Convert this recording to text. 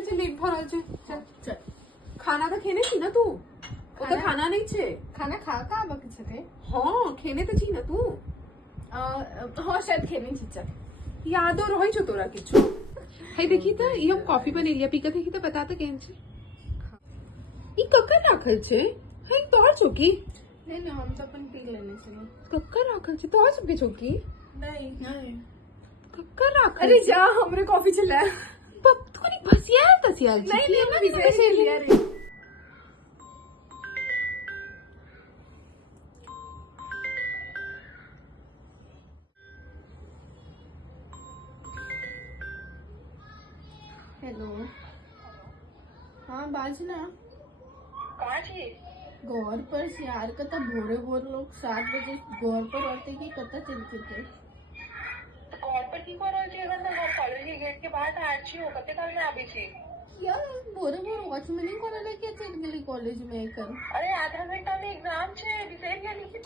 चल चल लेट भरल छे चल चल खाना तो खेने छी ना तू वो तो खाना नहीं छे खाना खा का बाकी छे हाँ खेने तो छी ना तू हाँ शायद खेने छी चल यादो रही छो तोरा किछो हे देखी तो ये हम कॉफी बनेलिया पीका देखी तो बता तो केन छे ई कक्कर राखल छे हे तोहर चौकी नहीं नहीं हम तो अपन पी लेने से कक्कर राखल छे तोहर सबके चौकी नहीं नहीं कक्कर राखल अरे जा हमरे कॉफी चला पप तू नहीं भसियाल तसियाल नहीं नहीं मैं विजय लिया रे हेलो हाँ बाजना कहाँ छी घर पर यार कता भोरे भोर लोग 7 बजे घर पर आते कि कता चलते थे कॉल पर की कर रहल छी अगर मैं घर कॉलेज के गेट के बाहर ठाड़ छी हो कते काल में आबी छी यार भोरे भोर वॉचमैनिंग करे ले के चल गेली कॉलेज में कर अरे आधा घंटा में एग्जाम छे विषय लिखी